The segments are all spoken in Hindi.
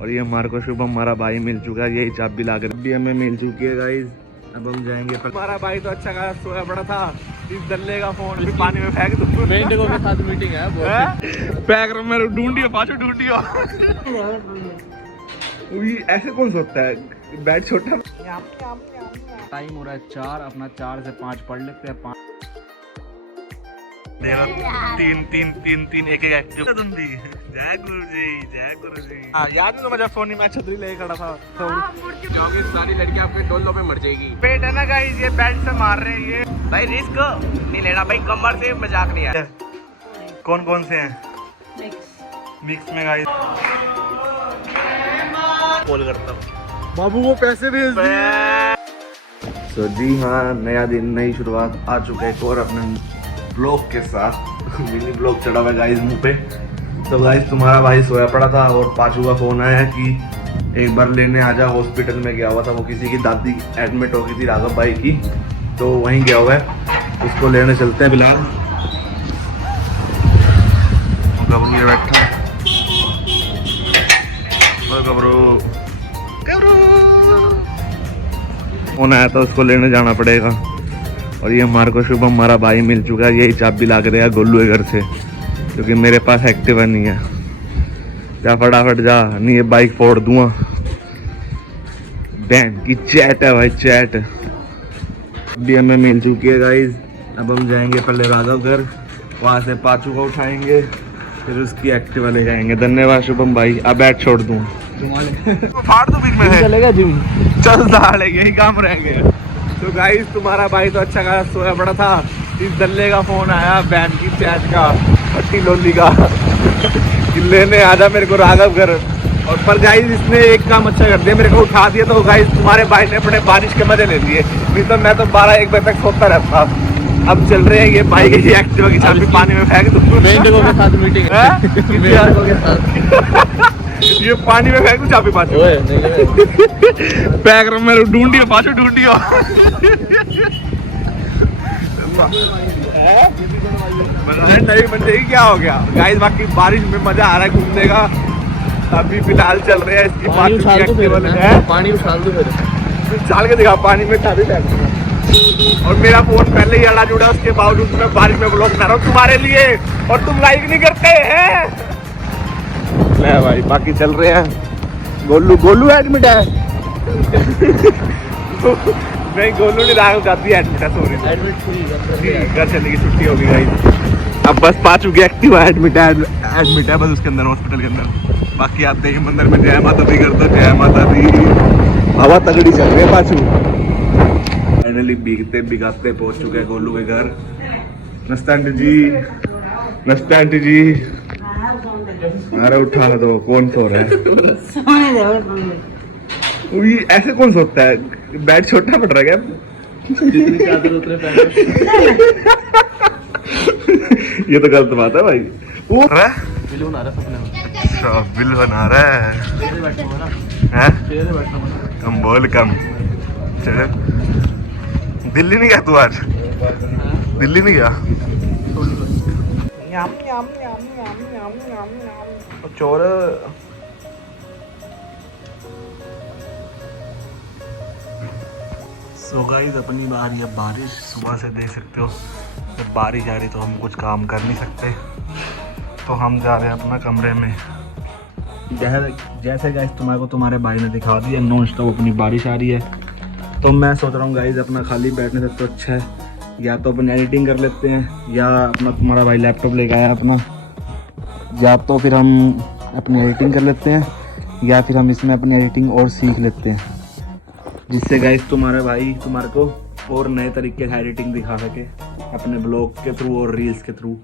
और ये हमारे को शुभम हमारा भाई मिल चुका है, यही चाबी ला कर भी हमें मिल चुकी है गाइस। अब हम जाएंगे पर हमारा भाई तो अच्छा खासा सोया पड़ा था, इस दल्ले का फोन भी पानी में फेंक दूं। मेंढकों के साथ मीटिंग है पैक में ढूंढियो पाछो ढूंढियो। ऐसे कौन सोचता है, बैट छोटा। टाइम हो रहा है 4, अपना 4 से 5 पढ़ लेते हैं। 5 तीन एक एक्टिव धुंधी। जय गुरु जी, जय गुरु जी। याद नहीं तो मुझे फोन ही मैं छतरी लेके खड़ा था। क्योंकि सारी लड़कियां आपके डोलों पे मर जाएगी। पेट है ना गाइस, ये बैट से मार रहे हैं ये। भाई रिस्क नहीं लेना भाई, कमर से मजाक नहीं है। कौन कौन से हैं? मिक्स में गाइस। कॉल करता हूँ बाबू को पैसे भेज दिए। तो जी हाँ, नया दिन नई शुरुआत आ चुका है एक और अपने ब्लॉग के साथ। मिनी ब्लॉग चढ़ा हुआ गाइस मुंह पे। तो गाइस तुम्हारा भाई सोया पड़ा था और पाचू का फोन आया है कि एक बार लेने आ जा। हॉस्पिटल में गया हुआ था, वो किसी की दादी एडमिट हो गई थी राघव भाई की, तो वहीं गया हुआ है, उसको लेने चलते हैं फिलहाल। गबरू ये बैठा और गबरू फोन आया था, उसको लेने जाना पड़ेगा। और ये हमारे को शुभम हमारा भाई मिल चुका है, यही चाबी ला के देगा गोलू के घर से, क्योंकि मेरे पास एक्टिवा नहीं है। जा फटाफट जा, नहीं ये बाइक फोड़ दूंगा। बैन की चैट है भाई, चैट भी हमें मिल चुकी है गाइज। अब हम जाएंगे पहले राघव घर, वहाँ से पाचू को उठाएंगे, फिर उसकी एक्टिवा ले जाएंगे। धन्यवाद शुभम भाई। अब बैट छोड़ दूँ, फाड़ दूँ बीच में है। चलेगा जिम, चल दाड़े, यही काम रहेंगे। तो गाइस तुम्हारा भाई तो अच्छा खासा सोया पड़ा था, इस दल्ले का फोन आया बैन की चैट का, खट्टी लोली का, कि लेने आजा मेरे को राघव घर। और पर गाइस इसने एक काम अच्छा कर दिया, मेरे को उठा दिया। तो गाइस तुम्हारे भाई ने अपने बारिश के मजे ले लिए, नहीं तो मैं तो 12-1 बजे तक सोता रहता। अब चल रहे हैं ये बाइक की एक्टिवा की चाबी पानी में फेंक दूं। मेंढकों के साथ मीटिंग है। मेंढकों के साथ ये पानी में फेंक दूं चाबी पाछो। पैक में ढूंढियो पाछो ढूंढियो। नहीं बन क्या हो गया गाइस, बाकी बारिश में मजा आ रहा है घूमने का। अभी फिलहाल चल रहे हैं इसकी पानी उछाल दो फिर उछाल के दिखा पानी में चाबी फेंक। और मेरा फोन पहले ही अड़ा जुड़ा, उसके बावजूद मैं बारिश में ब्लॉग बना रहा हूँ तुम्हारे लिए, और तुम लाइक नहीं करते हैं। ले भाई बाकी चल रहे हैं। गोलू एडमिट है। नहीं गोलू नहीं, राघव दादी एडमिट है। सॉरी घर चलने की छुट्टी होगी गाइस। अब बस पाचू की एक्टिवा एडमिट है बस उसके अंदर, हॉस्पिटल के अंदर। बाकी आप देखिए मंदिर में जय माता दी करते, जय माता दी। हवा तगड़ी चल रही है पाचू। फाइनली भीगते भिगाते पहुंच चुके हैं गोलू के घर। नमस्ते आंटी जी, नमस्ते आंटी जी। अरे उठा दो, कौन सो रहा है? ऐसे कौन सोता है, बैट छोटा पड़ रहा है क्या? जितनी चादर उतने पैर। ये तो गलत बात है भाई। वो बिल बना रहा सपने में। अच्छा बिल बना रहा है। कम बोल कम। चलो दिल्ली नहीं गया तू आज? दिल्ली नहीं गया? चोर सो गाइस अपनी बारी। अब बारिश सुबह से देख सकते हो, जब बारिश आ रही तो हम कुछ काम कर नहीं सकते, तो हम जा रहे हैं अपना कमरे में। जैसे गाइस तुम्हारे को तुम्हारे भाई ने दिखा दिया, नॉन स्टॉप अपनी बारिश आ रही है। तो मैं सोच रहा हूँ गाइस अपना खाली बैठने से तो अच्छा है या तो अपन एडिटिंग कर लेते हैं, या अपना तुम्हारा भाई लैपटॉप लेके आया अपना, या तो फिर हम अपनी एडिटिंग कर लेते हैं, या फिर हम इसमें अपनी एडिटिंग और सीख लेते हैं, जिससे गाइस तुम्हारे भाई तुम्हारे को और नए तरीके से एडिटिंग दिखा सके अपने ब्लॉग के थ्रू और रील्स के थ्रू।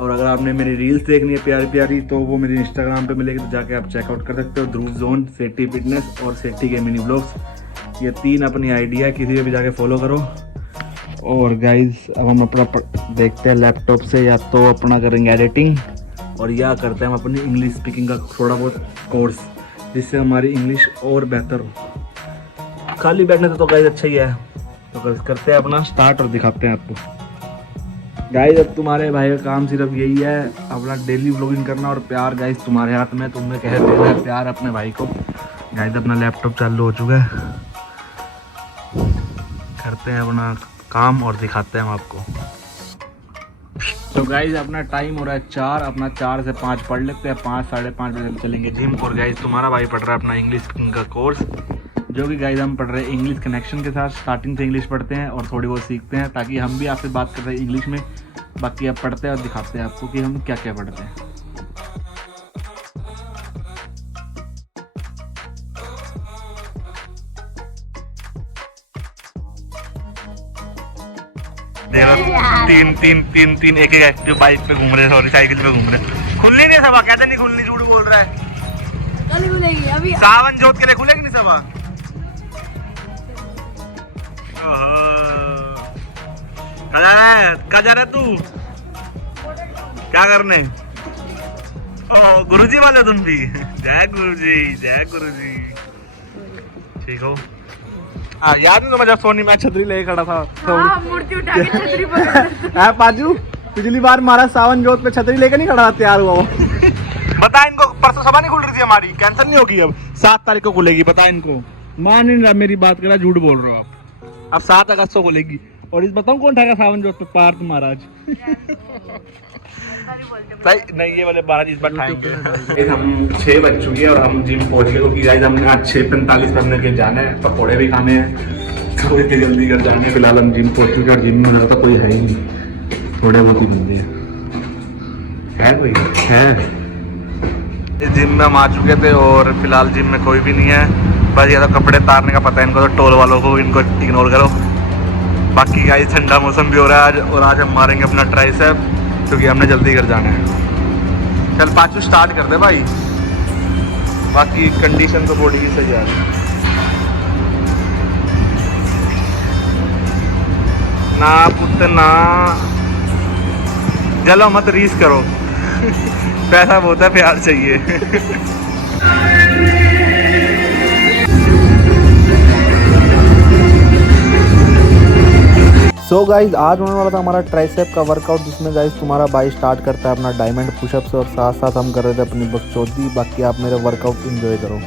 और अगर आपने मेरी रील्स देखनी है प्यारी प्यारी, तो वो मेरे इंस्टाग्राम पे मिलेगी, तो जाके आप चेकआउट कर सकते हो। ध्रुव जोन, सेट्टी फिटनेस और सेट्टी के मिनी ब्लॉग्स, ये 3 अपनी आइडिया, किसी भी जाके फॉलो करो। और गाइस अब हम अपना देखते हैं लैपटॉप से, या तो अपना करेंगे एडिटिंग, और या करते हैं हम अपनी इंग्लिश स्पीकिंग का थोड़ा बहुत कोर्स, जिससे हमारी इंग्लिश और बेहतर हो। खाली बैठने से तो गाइस अच्छा ही है। तो करते हैं अपना स्टार्ट और दिखाते हैं आपको। गाइस अब तुम्हारे भाई का काम सिर्फ यही है, अपना डेली व्लॉगिंग करना और प्यार गाइस तुम्हारे हाथ में, तुमने कह देना है प्यार अपने भाई को। गाइस अपना लैपटॉप चालू हो चुका है, करते हैं अपना काम और दिखाते हैं हम आपको। तो गाइस अपना टाइम हो रहा है 4, अपना 4 से 5 पढ़ लेते हैं, 5 साढ़े 5 बजे चलेंगे जिम। और गाइस तुम्हारा भाई पढ़ रहा है अपना इंग्लिश का कोर्स, जो कि गाइस हम पढ़ रहे हैं इंग्लिश कनेक्शन के साथ। स्टार्टिंग से इंग्लिश पढ़ते हैं और थोड़ी बहुत सीखते हैं, ताकि हम भी आपसे बात कर रहे हैं इंग्लिश में। बाकी अब पढ़ते हैं और दिखाते हैं आपको कि हम क्या क्या पढ़ते हैं। तीन एक एक्टिव बाइक पे घूम रहे, सॉरी साइकिल पे घूम रहे। खुलनी नहीं सभा, कहते नहीं खुलनी, झूठ बोल रहा है। कल खुलेगी अभी, सावन जोत के लिए खुलेगी नहीं सभा। कहाँ जा रहा है तू, क्या करने? ओह गुरुजी वाले तुम भी, जय गुरुजी जय गुरुजी। ठीक हो? हाँ याद नहीं तुम्हें जब सोनी मैं छतरी लेके खड़ा था, हाँ, मूर्ति उठा के छतरी पकड़ पाजू पिछली बार हमारा सावन जोत पे छतरी लेके नहीं खड़ा था, तैयार हुआ वो। बता इनको, परसों सभा नहीं खुल रही थी हमारी, कैंसिल नहीं होगी अब, 7 तारीख को खुलेगी। बता इनको, मान नहीं रहा मेरी बात करा, झूठ बोल रहे हो आप। अब 7 अगस्त को खुलेगी। और इस बताऊं कौन उठाएगा सावन जोत पे पार्थ महाराज? नहीं ये वाले 12 इस बार उठाएंगे। हम 6 बज चुकी है और हम जिम पहुंच गए, क्योंकि गाइस हमने आज 6:45 पे हमने के जाना है, पकौड़े भी खाने हैं, तो इतनी जल्दी कर जाने। फिलहाल हम जिम पहुंच चुके हैं और जिम में लगा था कोई है ही नहीं, थोड़े बहुत ही बंदे है, कोई है। जिम में हम आ चुके थे और फिलहाल जिम में कोई भी नहीं है, बस ये तो कपड़े तारने का पता है इनको, तो टोल वालों को इनको इग्नोर करो। बाकी गाइस ठंडा मौसम भी हो रहा है आज, और आज हम मारेंगे अपना ट्राइसेप, क्योंकि हमने जल्दी घर जाना है। चल पाँचू स्टार्ट कर दे भाई, बाकी कंडीशन तो बॉडी की सही है। ना पुत्र ना जलो मत रीस करो पैसा बहुत है, प्यार चाहिए। सो गाइज आज होने वाला था हमारा ट्राइसेप का वर्कआउट, जिसमें गाइज तुम्हारा भाई स्टार्ट करता है अपना डायमंड पुशअप्स, और साथ साथ हम कर रहे थे अपनी बकचोदी। बाकी आप मेरा वर्कआउट एंजॉय करो।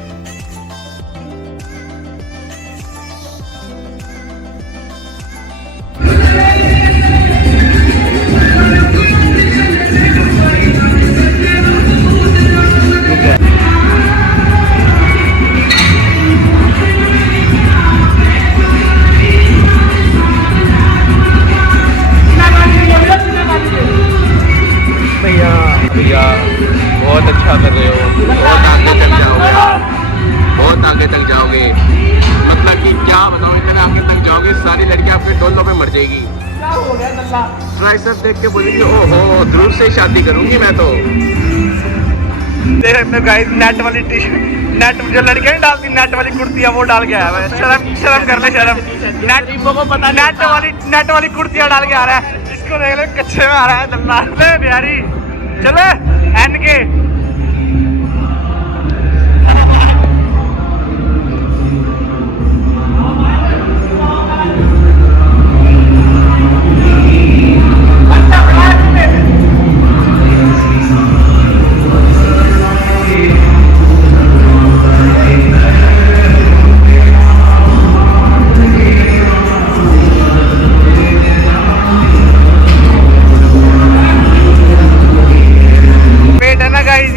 भैया बहुत अच्छा कर रहे हो, बहुत आगे तक जाओगे आप, बहुत आगे तक जाओगे। मतलब कि क्या बताऊँ, इतने आगे तक जाओगे सारी लड़कियां आपके डोलों पे मर जाएगी। ट्राइसेप देख के बोलेगी ओहो ध्रुव से शादी करूंगी मैं तो। देख सकते हो गाइस, नेट वाली टी नेट जो लड़कियां नहीं डालती नेट वाली कुर्तियां, वो डाल के आया है। शर्म कर ले, शर्म। नेट वाली कुर्तियां डाल के आ रहा है, इसको देख ले कच्चे में आ रहा है दल्ला। ले बिहारी चले एन के।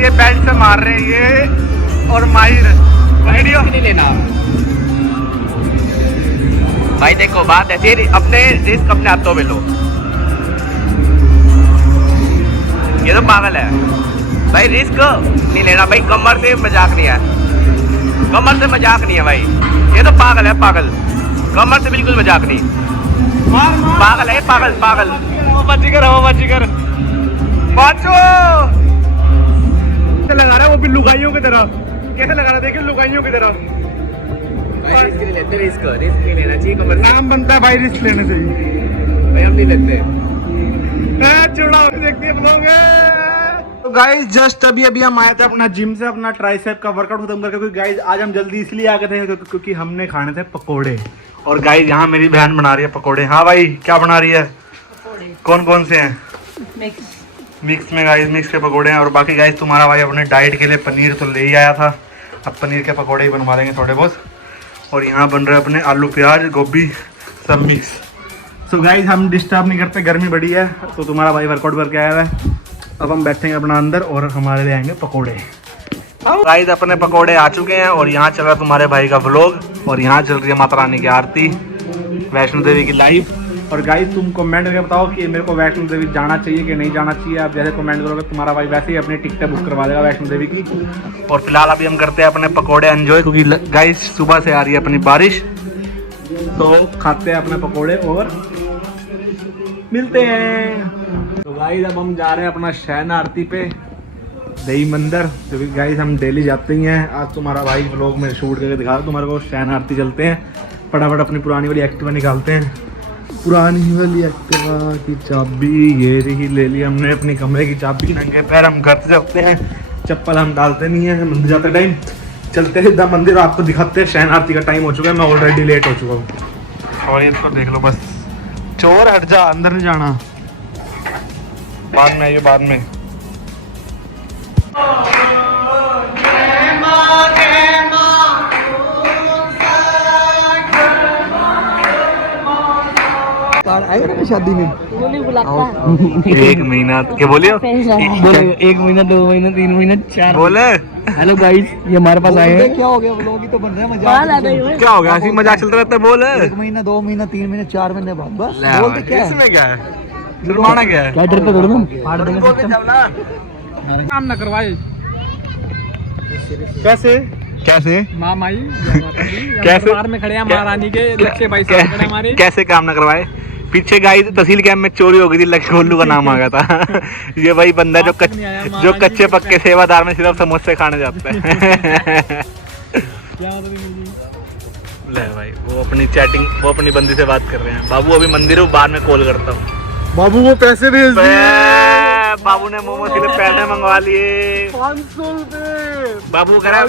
ये बेल्ट से मार रहे हैं ये, और माहिर वीडियो नहीं लेना भाई। देखो बात ऐसी है, अपने रिस्क अपने हाथों में लो। ये तो पागल है भाई, रिस्क नहीं लेना भाई। कमर से मजाक नहीं है, कमर से मजाक नहीं है भाई। ये तो पागल है, पागल। कमर से बिल्कुल मजाक नहीं, पागल है, पागल पागल। बाजीगर बाचो लगा रहा है वो भी लुगाइयों की तरह। कैसे लगा रहा है देखिए, लुगाइयों की तरह। रिस्क नहीं लेते, रिस्क नहीं लेना चाहिए। कमर नाम बनता है भाई रिस्क लेने से ही। भाई हम नहीं लेते। चुड़ा देखते हैं लोग। तो गाइस जस्ट अभी हम आए थे अपना जिम से, अपना ट्राइसेप का वर्कआउट खत्म करके। क्योंकि गाइस आज हम जल्दी इसलिए आ गए थे क्योंकि हमने खाने थे पकोड़े। और गाइस यहाँ मेरी बहन बना रही है पकोड़े। हाँ भाई क्या बना रही है? कौन कौन से हैं? मिक्स में गाइस, मिक्स के पकोड़े हैं। और बाकी गाइस तुम्हारा भाई अपने डाइट के लिए पनीर तो ले ही आया था, अब पनीर के पकोड़े ही बनवा लेंगे थोड़े बहुत। और यहाँ बन रहे अपने आलू प्याज गोभी सब मिक्स। तो गाइस हम डिस्टर्ब नहीं करते, गर्मी बड़ी है तो तुम्हारा भाई वर्कआउट करके आया है। अब हम बैठेंगे अपना अंदर और हमारे लिए आएंगे पकोड़े। गाइस अपने पकोड़े आ चुके हैं और यहाँ चल रहा है तुम्हारे भाई का व्लॉग और यहाँ चल रही है माता रानी की आरती, वैष्णो देवी की लाइव। और गाइस तुम कमेंट करके बताओ कि मेरे को वैष्णो देवी जाना चाहिए कि नहीं जाना चाहिए। आप जैसे कमेंट करोगे तुम्हारा भाई वैसे ही अपनी टिकटें बुक करवा देगा वैष्णो देवी की। और फिलहाल अभी हम करते हैं अपने पकोड़े एंजॉय, क्योंकि गाइस सुबह से आ रही है अपनी बारिश, तो खाते हैं अपने पकोड़े और मिलते हैं। तो गाइस अब हम जा रहे हैं अपना शयन आरती पे देवी मंदिर, क्योंकि गाइस हम डेली जाते ही हैं। आज तुम्हारा भाई व्लॉग में शूट करके दिखा दो तुम्हारे को। शयन आरती चलते हैं, फटाफट अपनी पुरानी वाली एक्टिवा निकालते हैं। पुरानी वाली एक्टिवा की चाबी ये रही, ले ली हमने अपनी कमरे की चाबी। नंगे पैर हम घर से चलते हैं, चप्पल हम डालते नहीं हैं मंदिर जाते टाइम। चलते हैं सीधा मंदिर, आपको दिखाते हैं। शयन आरती का टाइम हो चुका है, मैं ऑलरेडी लेट हो चुका हूँ। और इसको देख लो बस, चोर हट जा, अंदर नहीं जाना, बाद में आइए बाद में। शादी में एक महीना क्या बोलियो? एक महीना 2 महीना 3 महीना 4 बोले। हेलो गाइस, ये हमारे पास आए हैं। क्या हो गया? व्लॉग ही तो बन रहा है, मजाक। क्या हो गया? ऐसी मजाक चलता रहता है। बोले 1 महीना 2 महीना 3 महीने 4 महीने बाद बस बोलते क्या है? इसमें क्या है? शर्माना क्या है? क्या डर पे करो फाड़ देंगे काम ना करवाए। कैसे कैसे माँ माई कैसे? दरबार में खड़े हैं महारानी के लक्ष्य भाई साहब खड़े हमारे। कैसे काम ना करवाए? पीछे गाई तहसील कैंप में चोरी हो गई थी, लक्ष्य गोल्लू का नाम आ गया था। ये वही बंदा जो कच्चे पक्के सेवादार में सिर्फ समोसे खाने जाता है। ले भाई वो अपनी चैटिंग, वो अपनी बंदी से बात कर रहे हैं। बाबू अभी मंदिर हूँ, बाद में कॉल करता हूँ। बाबू वो पैसे भेज बाबू ने मोमोज के लिए पैसे मंगवा लिए 500 रुपए। बाबू कह रहा है,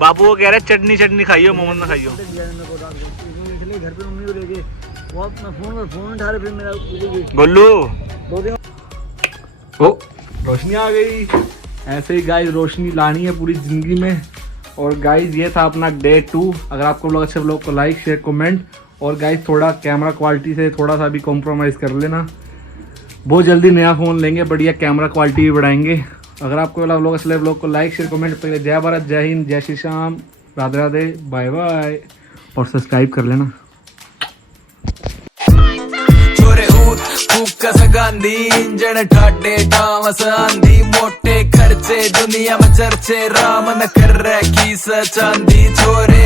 बाबू वो कह रहे चटनी चटनी खाइयो, मोमोज ना खाइयो। घर पे मम्मी को लेके वो अपना फोन उठा रहे, फिर मेरा गोल्लू ओ रोशनी आ गई। ऐसे ही गाइस रोशनी लानी है पूरी जिंदगी में। और गाइस ये था अपना डे 2। अगर आपको लोग अच्छे व्लॉग को लाइक शेयर कमेंट। और गाइस थोड़ा कैमरा क्वालिटी से थोड़ा सा भी कॉम्प्रोमाइज़ कर लेना, बहुत जल्दी नया फ़ोन लेंगे, बढ़िया कैमरा क्वालिटी भी बढ़ाएंगे। अगर आपको वाला व्लॉग असली व्लॉग को लाइक शेयर कमेंट। पहले जय भारत, जय हिंद, जय श्री श्याम, राधे राधे, बाय बाय और सब्सक्राइब कर लेना। गांधी इंजन ठाडे टामस आंधी, मोटे खर्चे दुनिया में चर्चे, राम न कर रखी चांदी छोरे।